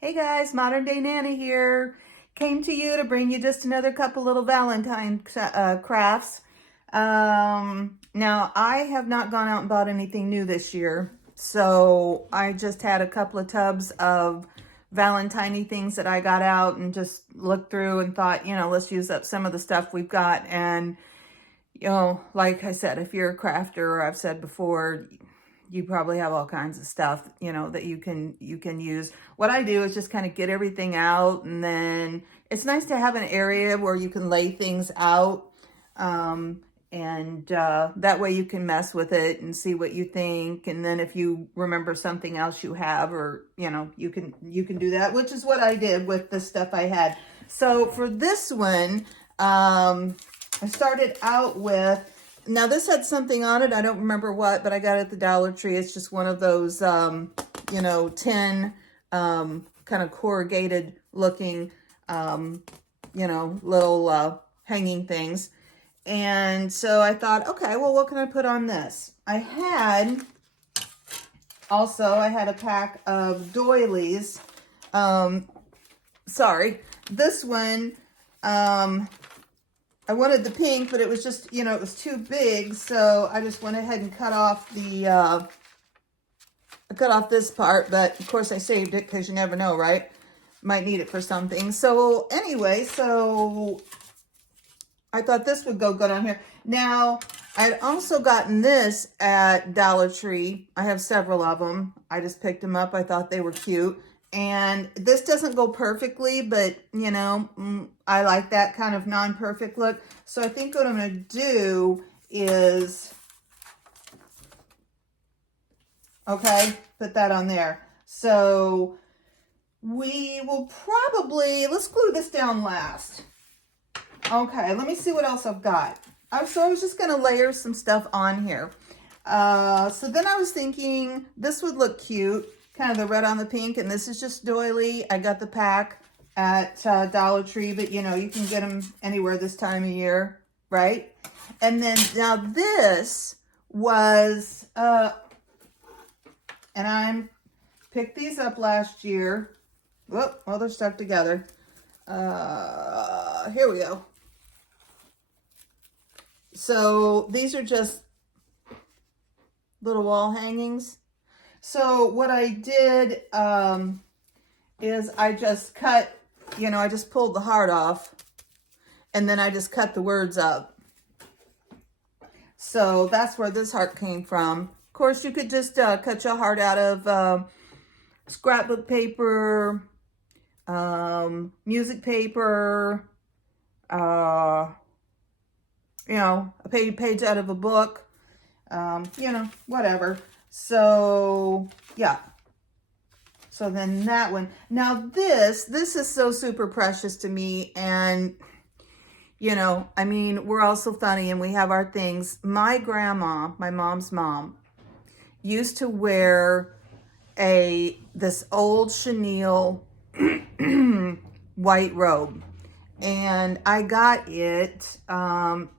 Hey guys, Modern Day Nana here. Came to you to bring you just another couple little Valentine crafts. Now, I have not gone out and bought anything new this year. So I just had a couple of tubs of Valentine-y things that I got out and just looked through and thought, let's use up some of the stuff we've got. And, like I said, if you're a crafter, or I've said before, you probably have all kinds of stuff, that you can use. What I do is just kind of get everything out, and then it's nice to have an area where you can lay things out. And that way you can mess with it and see what you think. And then if you remember something else you have, or, you can do that, which is what I did with the stuff I had. So for this one, I started out with, now this had something on it. I don't remember what, but I got it at the Dollar Tree. It's just one of those, tin, kind of corrugated looking, little hanging things. And so I thought, okay, well, what can I put on this? I had a pack of doilies. Sorry, this one, I wanted the pink, but it was just, it was too big. So I just went ahead and cut off I cut off this part, but of course I saved it because you never know, right? Might need it for something. So anyway, so I thought this would go good on here. Now, I'd also gotten this at Dollar Tree. I have several of them. I just picked them up. I thought they were cute. And this doesn't go perfectly, but, I like that kind of non-perfect look. So I think what I'm going to do is, okay, put that on there. So we will probably, let's glue this down last. Okay, let me see what else I've got. So I was just going to layer some stuff on here. So then I was thinking this would look cute, kind of the red on the pink, and this is just doily. I got the pack at Dollar Tree, but you can get them anywhere this time of year, right? And then now this was, and I picked these up last year. Whoop, well, they're stuck together. Here we go. So these are just little wall hangings. So what I did is I just cut, I just pulled the heart off, and then I just cut the words up. So that's where this heart came from. Of course, you could just cut your heart out of scrapbook paper, music paper, a page out of a book, whatever. So, yeah. So then that one. Now this is so super precious to me. And, we're all so funny and we have our things. My grandma, my mom's mom, used to wear this old chenille white robe. And I got it.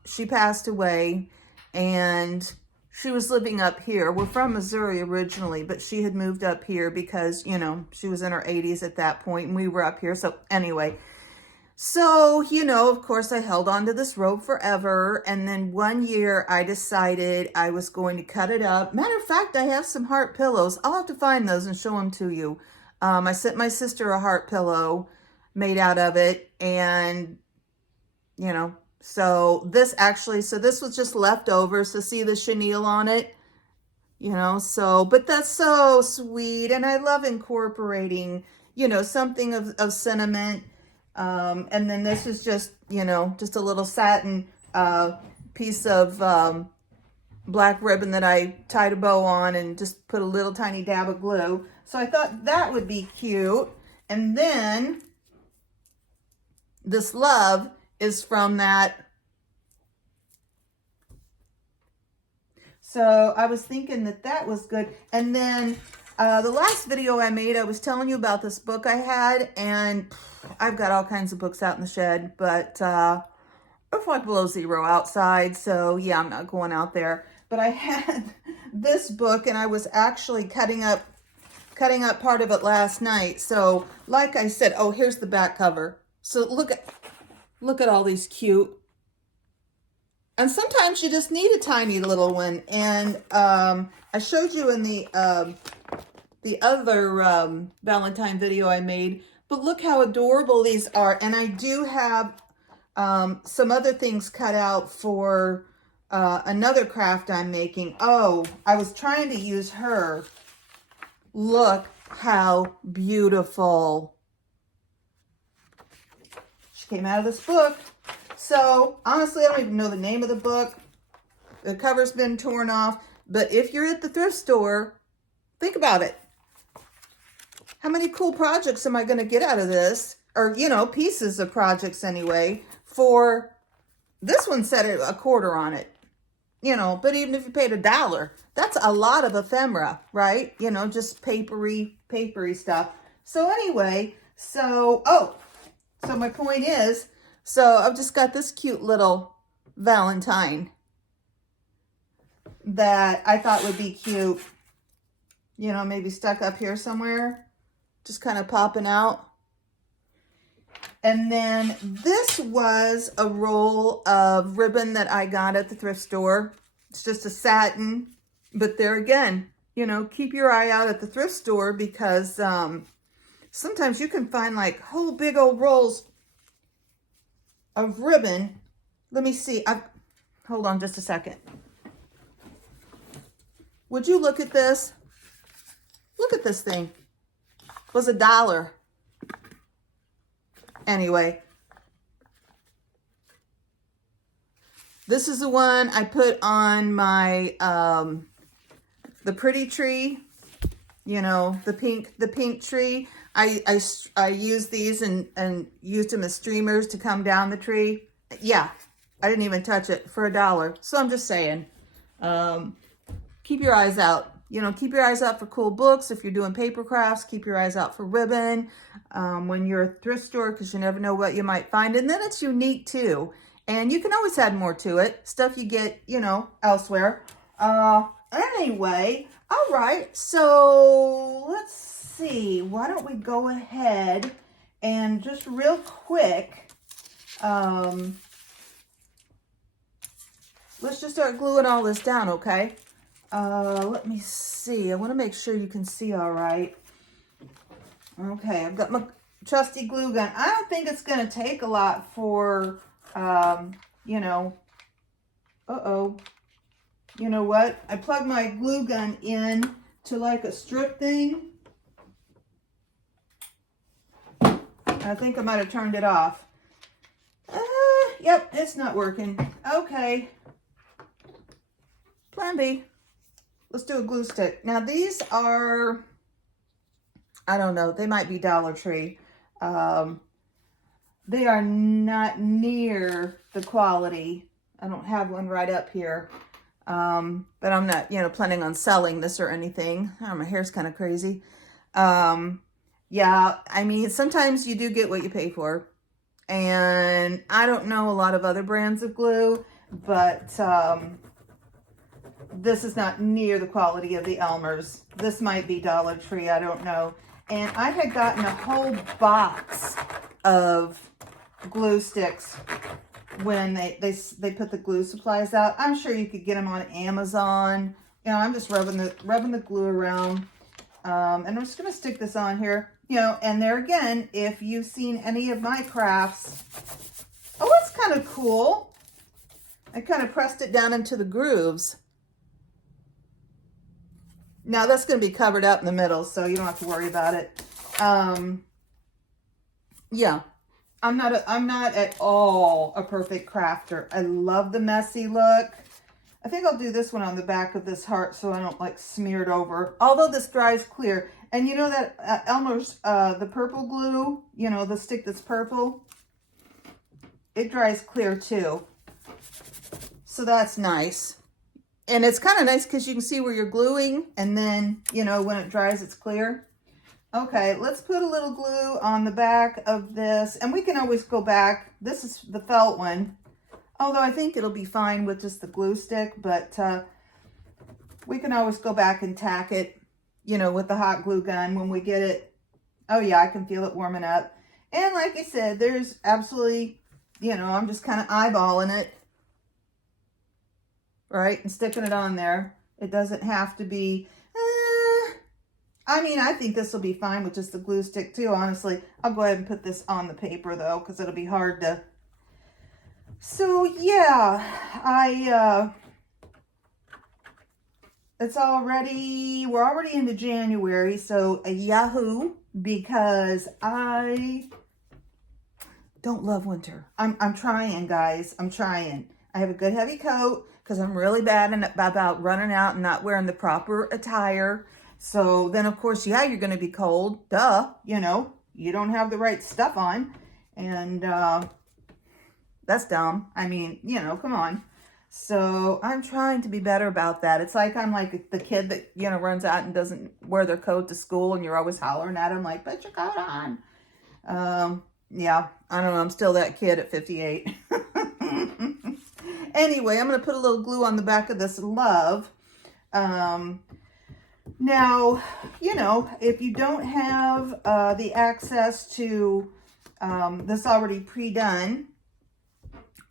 She passed away, and she was living up here. We're from Missouri originally, but she had moved up here because, she was in her 80s at that point, and we were up here. So anyway, so, of course, I held on to this robe forever. And then one year I decided I was going to cut it up. Matter of fact, I have some heart pillows. I'll have to find those and show them to you. I sent my sister a heart pillow made out of it, and so this was just leftover. So see the chenille on it, but that's so sweet, and I love incorporating something of sentiment. And then this is just just a little satin piece of black ribbon that I tied a bow on and just put a little tiny dab of glue. So I thought that would be cute. And then this love is from that. So I was thinking that was good. And then the last video I made, I was telling you about this book I had, and I've got all kinds of books out in the shed, but it's like below zero outside. So yeah, I'm not going out there. But I had this book, and I was actually cutting cutting up part of it last night. So like I said, oh, here's the back cover. So look at all these cute. And sometimes you just need a tiny little one. And I showed you in the other Valentine video I made, but look how adorable these are. And I do have some other things cut out for another craft I'm making. Oh, I was trying to use her. Look how beautiful. She came out of this book. So honestly, I don't even know the name of the book. The cover's been torn off. But if you're at the thrift store, think about it. How many cool projects am I going to get out of this? Or, you know, pieces of projects anyway. For this one said a quarter on it. You know, but even if you paid $1, that's a lot of ephemera, right? You know, just papery stuff. So anyway, so my point is, so I've just got this cute little Valentine that I thought would be cute. You know, maybe stuck up here somewhere, just kind of popping out. And then this was a roll of ribbon that I got at the thrift store. It's just a satin, but there again, you know, keep your eye out at the thrift store because sometimes you can find like whole big old rolls of ribbon. Let me see. Hold on just a second. Would you look at this? Look at this thing. It was $1. Anyway, this is the one I put on my, the pretty tree, you know, the pink tree. I used these and used them as streamers to come down the tree. Yeah, I didn't even touch it for $1. So I'm just saying, keep your eyes out. You know, keep your eyes out for cool books. If you're doing paper crafts, keep your eyes out for ribbon when you're at a thrift store because you never know what you might find. And then it's unique too. And you can always add more to it. Stuff you get, you know, elsewhere. Anyway, all right. So let's see. Why don't we go ahead and just real quick, let's just start gluing all this down, okay? Let me see. I want to make sure you can see all right. Okay, I've got my trusty glue gun. I don't think it's going to take a lot for, you know, you know what? I plugged my glue gun in to like a strip thing. I think I might have turned it off. Yep, it's not working. Okay. Plan B. Let's do a glue stick. Now these are, I don't know, they might be Dollar Tree. They are not near the quality. I don't have one right up here. But I'm not, you know, planning on selling this or anything. Oh, my hair's kind of crazy. Yeah, I mean, sometimes you do get what you pay for. And I don't know a lot of other brands of glue, but this is not near the quality of the Elmer's. This might be Dollar Tree, I don't know. And I had gotten a whole box of glue sticks when they put the glue supplies out. I'm sure you could get them on Amazon. You know, I'm just rubbing the glue around. And I'm just going to stick this on here. You know, and there again, if you've seen any of my crafts, oh, it's kind of cool. I kind of pressed it down into the grooves. Now that's going to be covered up in the middle, so you don't have to worry about it. Yeah, I'm not at all a perfect crafter. I love the messy look. I think I'll do this one on the back of this heart so I don't like smear it over. Although this dries clear. And you know that Elmer's, the purple glue, you know, the stick that's purple, it dries clear too. So that's nice. And it's kind of nice because you can see where you're gluing and then, you know, when it dries, it's clear. Okay, let's put a little glue on the back of this. And we can always go back. This is the felt one. Although I think it'll be fine with just the glue stick. But we can always go back and tack it, you know, with the hot glue gun when we get it. Oh yeah, I can feel it warming up. And like I said, there's absolutely, you know, I'm just kind of eyeballing it, right? And sticking it on there. It doesn't have to be, I mean, I think this will be fine with just the glue stick too, honestly. I'll go ahead and put this on the paper though, because it'll be hard to. So yeah, it's already, we're already into January, so a yahoo, because I don't love winter. I'm trying, guys. I'm trying. I have a good heavy coat because I'm really bad about running out and not wearing the proper attire. So then, of course, yeah, you're going to be cold. Duh. You know, you don't have the right stuff on. And that's dumb. I mean, you know, come on. So I'm trying to be better about that. It's like I'm like the kid that, you know, runs out and doesn't wear their coat to school and you're always hollering at them like, put your coat on. Yeah, I don't know. I'm still that kid at 58. Anyway, I'm going to put a little glue on the back of this love. Now, you know, if you don't have the access to this already pre-done,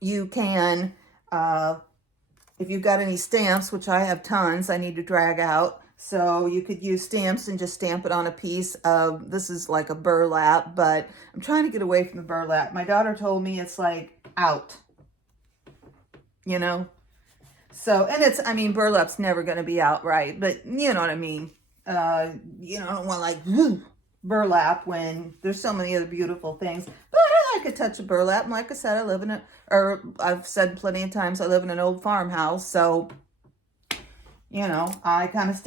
you can, if you've got any stamps, which I have tons, I need to drag out. So you could use stamps and just stamp it on a piece of, this is like a burlap, but I'm trying to get away from the burlap. My daughter told me it's like out, you know? So, and it's, I mean, burlap's never going to be out, right? But you know what I mean? You know, I don't want like burlap when there's so many other beautiful things. But I could touch a burlap. And like I said, I live in or I've said plenty of times, I live in an old farmhouse. So, you know, I kind of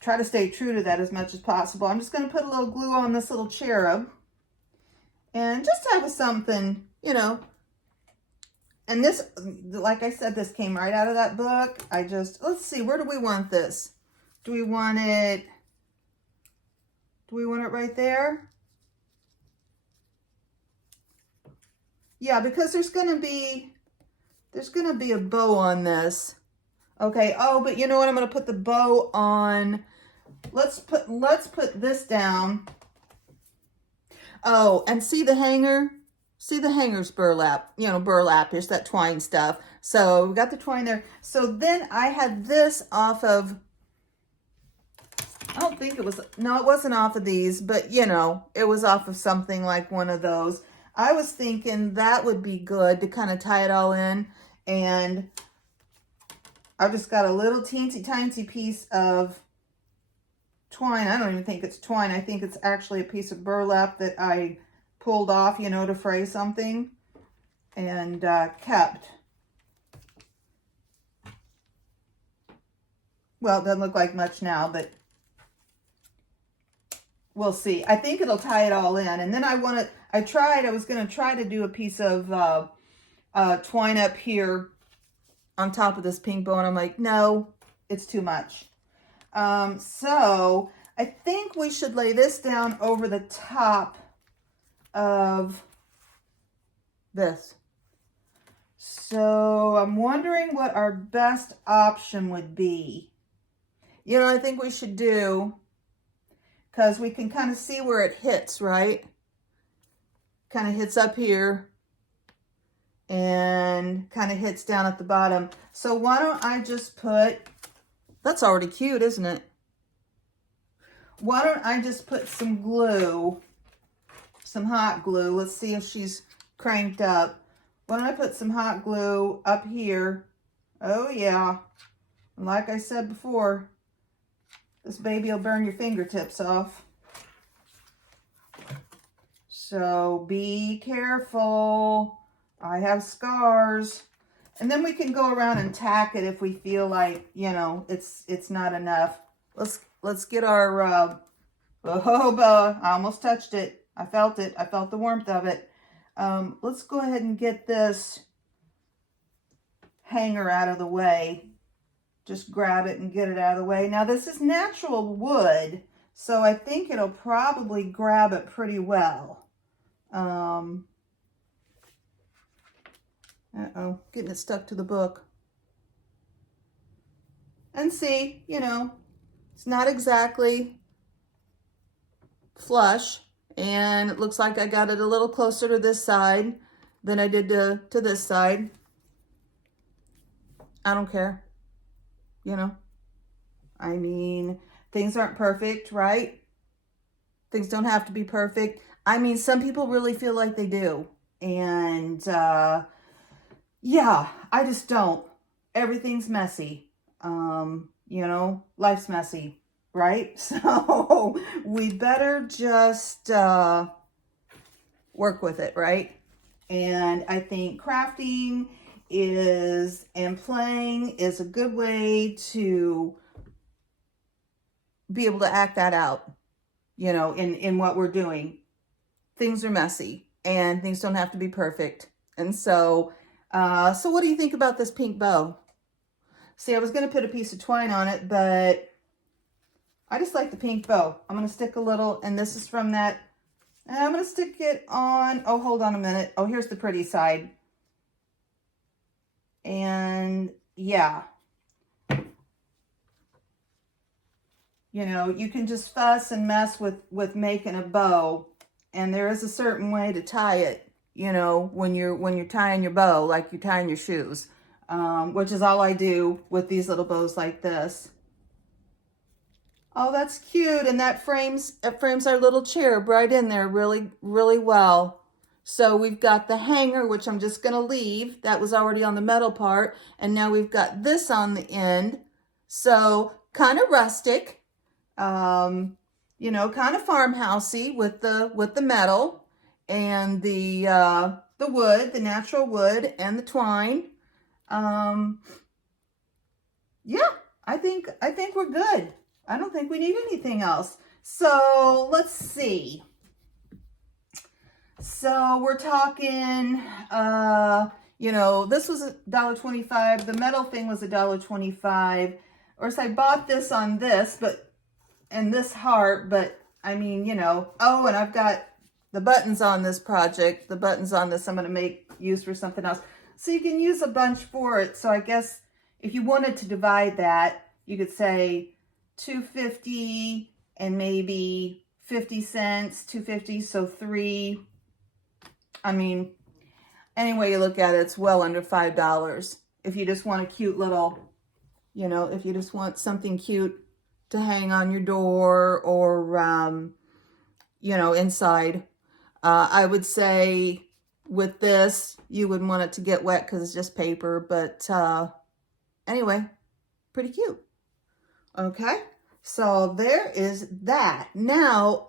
try to stay true to that as much as possible. I'm just going to put a little glue on this little cherub and just have something, you know. And this, like I said, this came right out of that book. Let's see, where do we want this? Do we want it right there? Yeah, because there's going to be a bow on this. Okay. Oh, but you know what? I'm going to put the bow on. Let's put this down. Oh, and see the hanger? See the hanger's burlap, you know, burlap, here's that twine stuff. So we got the twine there. So then I had this off of, I don't think it was, no, it wasn't off of these, but you know, it was off of something like one of those. I was thinking that would be good to kind of tie it all in. And I've just got a little teensy tiny piece of twine. I don't even think it's twine. I think it's actually a piece of burlap that I pulled off, you know, to fray something and kept. Well, it doesn't look like much now, but we'll see. I think it'll tie it all in. And then I was going to try to do a piece of twine up here on top of this pink bow. And I'm like, no, it's too much. So I think we should lay this down over the top of this. So I'm wondering what our best option would be. You know, I think we should do, because we can kind of see where it hits, right? Kind of hits up here and kind of hits down at the bottom. So why don't I just put, that's already cute, isn't it? Why don't I just put some glue, some hot glue. Let's see if she's cranked up. Why don't I put some hot glue up here? Oh yeah. And like I said before, this baby will burn your fingertips off. So be careful. I have scars. And then we can go around and tack it if we feel like, you know, it's not enough. Let's get our I almost touched it. I felt it. I felt the warmth of it. Let's go ahead and get this hanger out of the way. Just grab it and get it out of the way. Now this is natural wood, so I think it'll probably grab it pretty well. Uh-oh, getting it stuck to the book. And see, you know, it's not exactly flush. And it looks like I got it a little closer to this side than I did to this side. I don't care, you know. I mean, things aren't perfect, right? Things don't have to be perfect. I mean, some people really feel like they do. And yeah, I just don't. Everything's messy. You know, life's messy, right? So we better just work with it, right? And I think crafting is and playing is a good way to be able to act that out, you know, in what we're doing. Things are messy and things don't have to be perfect. And so, so what do you think about this pink bow? See, I was going to put a piece of twine on it, but I just like the pink bow. I'm going to stick a little, and this is from that, and I'm going to stick it on, oh, hold on a minute. Oh, here's the pretty side. And yeah, you know, you can just fuss and mess with making a bow, and there is a certain way to tie it, you know, when you're tying your bow, like you're tying your shoes, which is all I do with these little bows like this. Oh, that's cute, and that frames our little chair right in there really, really well. So we've got the hanger, which I'm just going to leave. That was already on the metal part, and now we've got this on the end. So kind of rustic. You know, kind of farmhousey with the metal and the wood, the natural wood and the twine. Yeah, I think we're good. I don't think we need anything else. So let's see. So we're talking, you know, this was $1.25. The metal thing was $1.25. Or so I bought this on this, but and this heart, but I mean, you know, oh, and I've got the buttons on this project. The buttons on this I'm going to make use for something else. So you can use a bunch for it. So I guess if you wanted to divide that, you could say $2.50 and maybe 50 cents, $2.50, so 3. I mean, any way you look at it, it's well under $5. If you just want a cute little, you know, if you just want something cute to hang on your door or, you know, inside. I would say with this, you wouldn't want it to get wet because it's just paper. But anyway, pretty cute. Okay, so there is that. Now,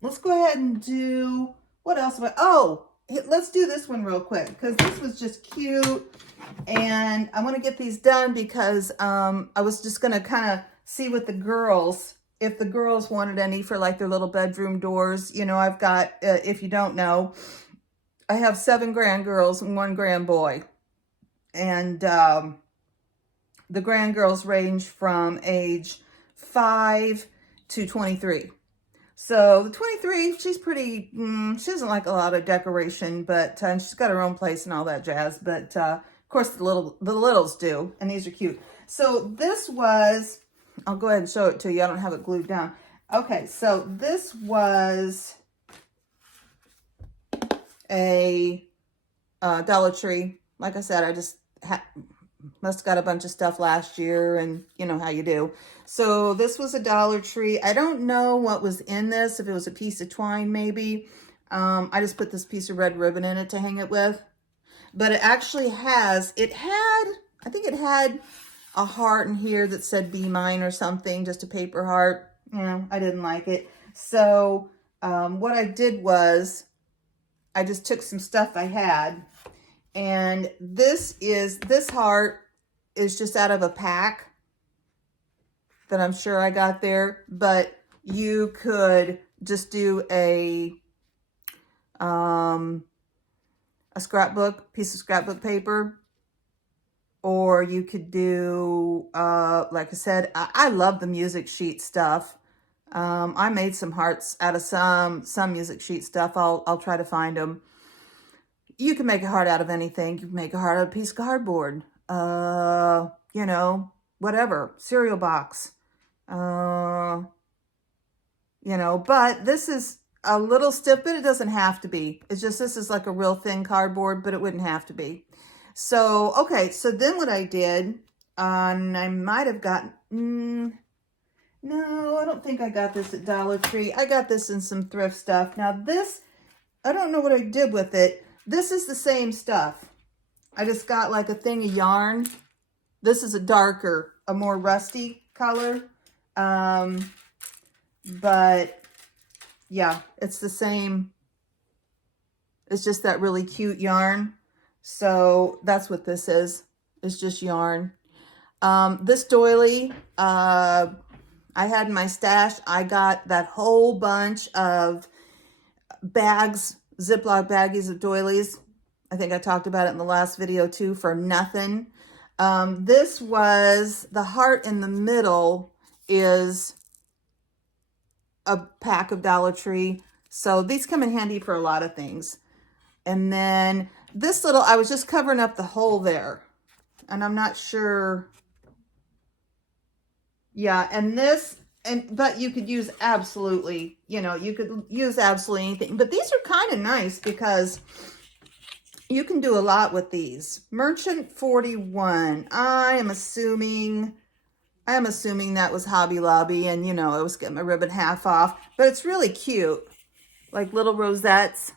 let's go ahead and do, what else? Oh, let's do this one real quick because this was just cute. And I want to get these done because I was just going to kind of see what the girls, if the girls wanted any for like their little bedroom doors. You know, I've got, if you don't know, I have 7 grand girls and 1 grand boy. And the grand girls range from age 5 to 23. So the 23, she's pretty, she doesn't like a lot of decoration, but she's got her own place and all that jazz. But of course the littles do, and these are cute. So this was, I'll go ahead and show it to you. I don't have it glued down. Okay, so this was a Dollar Tree. Like I said, I just must have got a bunch of stuff last year, and you know how you do. So this was a Dollar Tree. I don't know what was in this, if it was a piece of twine maybe. I just put this piece of red ribbon in it to hang it with. But it actually has, I think it had a heart in here that said be mine or something, just a paper heart. You know, I didn't like it. So what I did was I just took some stuff I had, and this heart is just out of a pack that I'm sure I got there, but you could just do a scrapbook, piece of scrapbook paper, or you could do, like I said, I love the music sheet stuff. I made some hearts out of some music sheet stuff. I'll try to find them. You can make a heart out of anything. You can make a heart out of a piece of cardboard. You know, whatever, cereal box. You know, but this is a little stiff, but it doesn't have to be. It's just, this is like a real thin cardboard, but it wouldn't have to be. So, okay, so then what I did, and I might have gotten, no, I don't think I got this at Dollar Tree. I got this in some thrift stuff. Now this, I don't know what I did with it. This is the same stuff. I just got like a thing of yarn. This is a darker, a more rusty color. But yeah, it's the same. It's just that really cute yarn. So that's what this is. It's just yarn. This doily, I had in my stash. I got that whole bunch of bags, Ziploc baggies of doilies. I think I talked about it in the last video too, for nothing. This was, the heart in the middle is a pack of Dollar Tree. So these come in handy for a lot of things. And then this little, I was just covering up the hole there. And I'm not sure. Yeah, and this, but you could use absolutely, you know, you could use absolutely anything. But these are kind of nice because you can do a lot with these. Merchant 41. I am assuming that was Hobby Lobby, and you know, I was getting my ribbon half off, but it's really cute. Like little rosettes,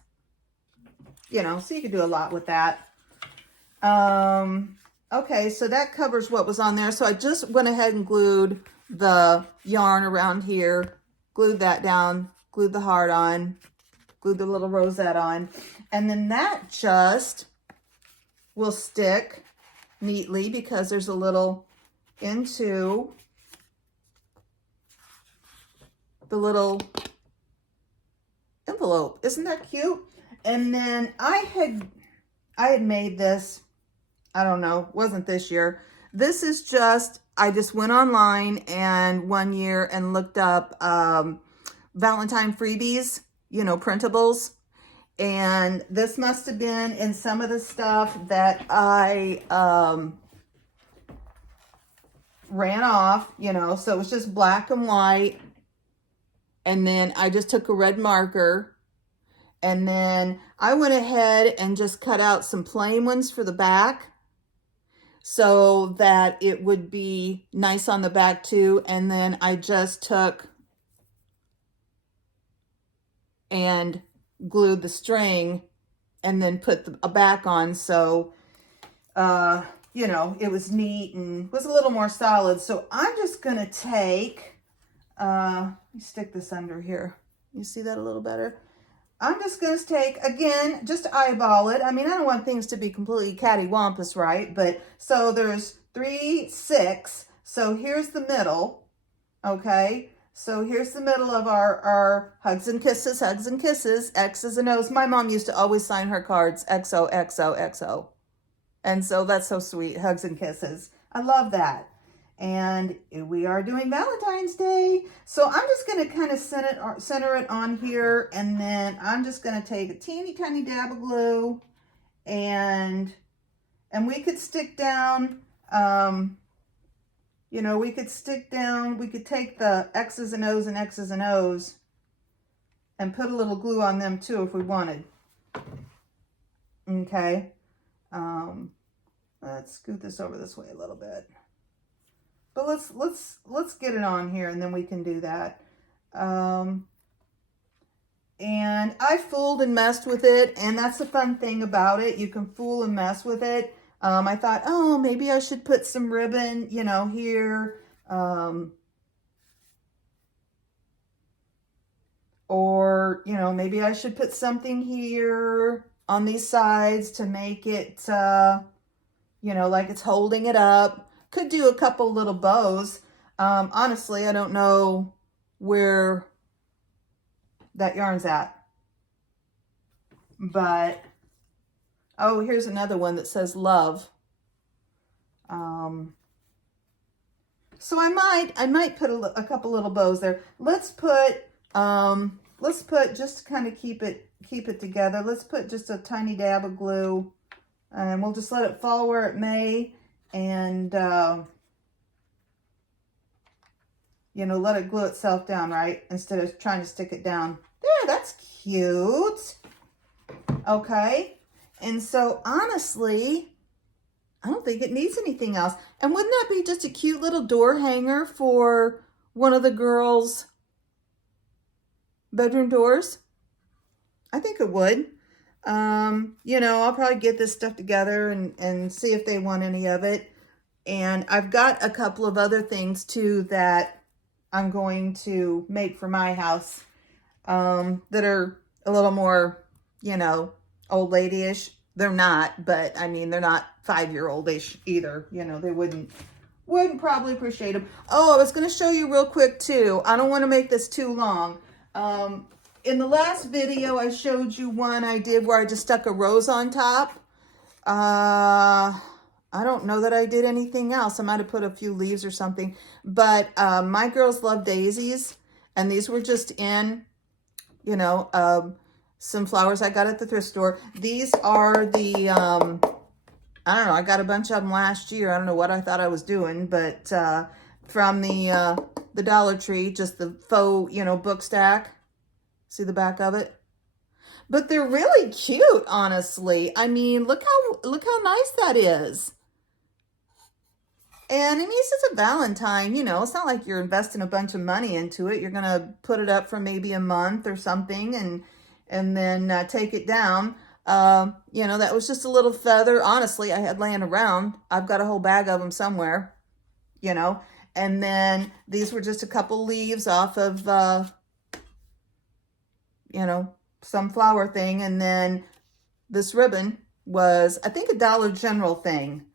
you know, so you can do a lot with that. Okay, so that covers what was on there. So I just went ahead and glued the yarn around here, glued that down, glued the heart on, glued the little rosette on, and then that just will stick neatly because there's a little into the little envelope. Isn't that cute? And then I had made this, I don't know, wasn't this year. This is just, I just went online and one year and looked up Valentine freebies, you know, printables. And this must have been in some of the stuff that I ran off, you know, so it was just black and white. And then I just took a red marker, and then I went ahead and just cut out some plain ones for the back so that it would be nice on the back too. And then I just took and glued the string and then put a back on. So, you know, it was neat and was a little more solid. So I'm just going to take, let me stick this under here. You see that a little better? I'm just going to take, again, just eyeball it. I mean, I don't want things to be completely cattywampus, right? But so there's 3, 6. So here's the middle, okay? So here's the middle of our hugs and kisses, X's and O's. My mom used to always sign her cards XO, XO, XO. And so that's so sweet, hugs and kisses. I love that. And we are doing Valentine's Day. So I'm just going to kind of center it on here. And then I'm just going to take a teeny tiny dab of glue. And we could stick down, you know, we could take the X's and O's and X's and O's and put a little glue on them too if we wanted. Okay. Let's scoot this over this way a little bit. But let's get it on here and then we can do that. And I fooled and messed with it, and that's the fun thing about it. You can fool and mess with it. I thought, oh, maybe I should put some ribbon, you know, here. Or, you know, maybe I should put something here on these sides to make it, you know, like it's holding it up. Could do a couple little bows. Honestly, I don't know where that yarn's at. But, oh, here's another one that says love. So I might put a couple little bows there. Let's put just to kind of keep it together. Let's put just a tiny dab of glue, and we'll just let it fall where it may. And you know, let it glue itself down, right? Instead of trying to stick it down. There, that's cute. Okay. And so honestly, I don't think it needs anything else. And wouldn't that be just a cute little door hanger for one of the girls' bedroom doors? I think it would. You know, I'll probably get this stuff together and see if they want any of it. And I've got a couple of other things too that I'm going to make for my house that are a little more, you know, old lady-ish. They're not, but I mean, they're not 5-year-old-ish either. You know, they wouldn't probably appreciate them. Oh, I was going to show you real quick too. I don't want to make this too long. In the last video, I showed you one I did where I just stuck a rose on top. I don't know that I did anything else. I might have put a few leaves or something. But my girls love daisies. And these were just in, you know, some flowers I got at the thrift store. These are the, I don't know, I got a bunch of them last year. I don't know what I thought I was doing. But from the Dollar Tree, just the faux, you know, book stack. See the back of it? But they're really cute, honestly. I mean, look how nice that is. And I mean, it's just a Valentine, you know, it's not like you're investing a bunch of money into it. You're going to put it up for maybe a month or something and then take it down. You know, that was just a little feather. Honestly, I had laying around. I've got a whole bag of them somewhere, you know. And then these were just a couple leaves off of, you know, some flower thing. And then this ribbon was, I think, a Dollar General thing.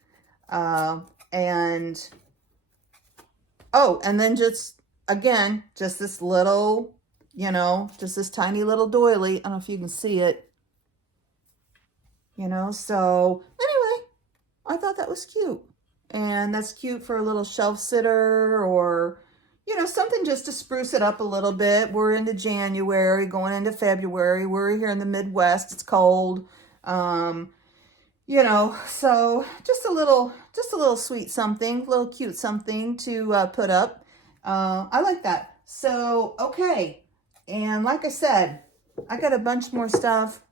And, oh, and then just, again, just this little, you know, just this tiny little doily. I don't know if you can see it, you know. So anyway, I thought that was cute. And that's cute for a little shelf sitter or, you know, something just to spruce it up a little bit. We're into January, going into February. We're here in the Midwest. It's cold. You know, so just a little sweet something, a little cute something to put up. I like that. So, okay. And like I said, I got a bunch more stuff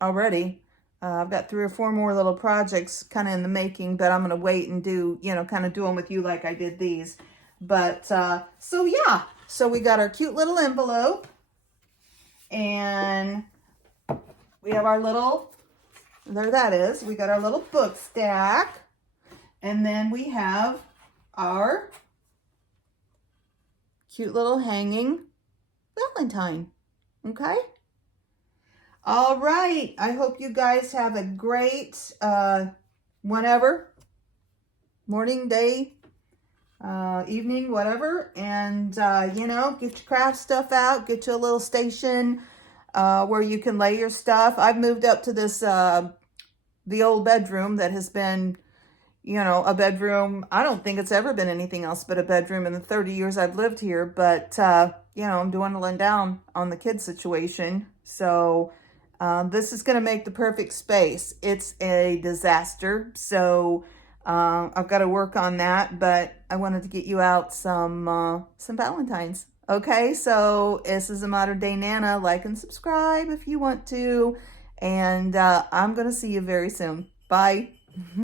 already. I've got 3 or 4 more little projects kind of in the making, but I'm going to wait and do, you know, kind of do them with you like I did these. But, so yeah. So we got our cute little envelope. And we have our little, there that is. We got our little book stack. And then we have our cute little hanging Valentine. Okay? All right. I hope you guys have a great whenever, morning, day, evening, whatever. And, you know, get your craft stuff out. Get you a little station where you can lay your stuff. I've moved up to this, the old bedroom that has been, you know, a bedroom. I don't think it's ever been anything else but a bedroom in the 30 years I've lived here. But, you know, I'm dwindling down on the kids situation. So this is going to make the perfect space. It's a disaster. So I've got to work on that. But I wanted to get you out some Valentines. Okay, so this is a Modern Day Nana. Like and subscribe if you want to. And I'm going to see you very soon. Bye.